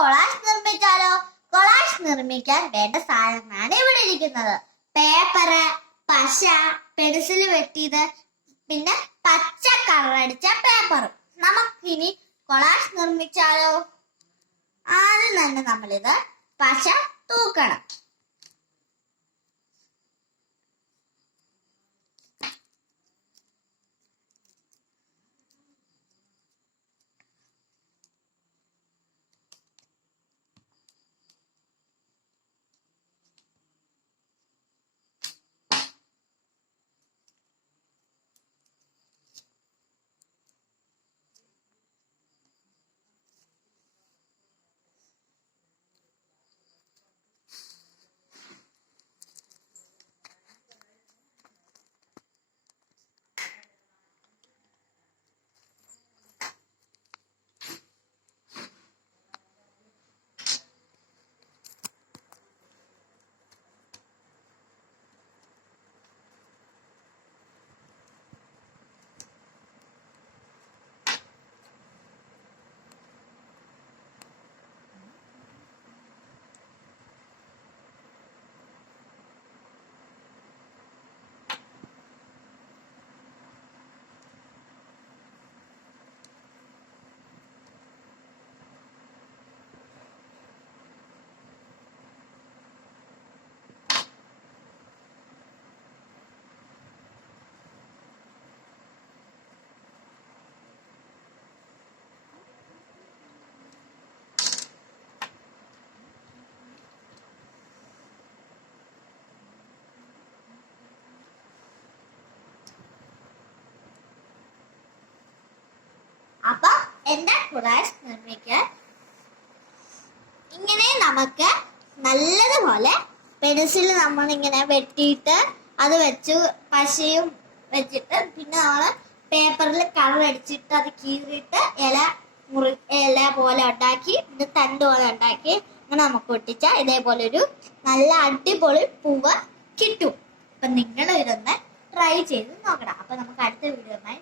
Collage നിർമ്മിച്ചാലോ? Collage നിർമ്മിക്കാൻ വേണ്ട സാധനങ്ങളാണ് ഇവിടെ ഇരിക്കുന്നത്. പേപ്പറ്, പശ, പെൻസിൽ വെട്ടിയത്, പിന്നെ പച്ച കളറടിച്ച പേപ്പറും. നമുക്കിനി കൊളാഷ് നിർമ്മിച്ചാലോ? ആദ്യം തന്നെ നമ്മളിത് പശ തൂക്കണം. അപ്പൊ എന്താ കൊളാഷ് നിർമ്മിക്കാൻ ഇങ്ങനെ നമുക്ക് നല്ലതുപോലെ പെൻസിൽ നമ്മളിങ്ങനെ വെട്ടിയിട്ട് അത് വെച്ച് പശയും വെച്ചിട്ട് പിന്നെ നമ്മള് പേപ്പറിൽ കളർ അടിച്ചിട്ട് അത് കീറിയിട്ട് ഇല പോലെ ഉണ്ടാക്കി ഇത് തണ്ട് പോലെ ഉണ്ടാക്കി അങ്ങനെ നമുക്ക് ഒട്ടിച്ചാൽ ഇതേപോലെ ഒരു നല്ല അടിപൊളി പൂവ് കിട്ടും. അപ്പൊ നിങ്ങൾ ഇതൊന്ന് ട്രൈ ചെയ്ത് നോക്കണം. അപ്പൊ നമുക്ക് അടുത്ത വീഡിയോയുമായി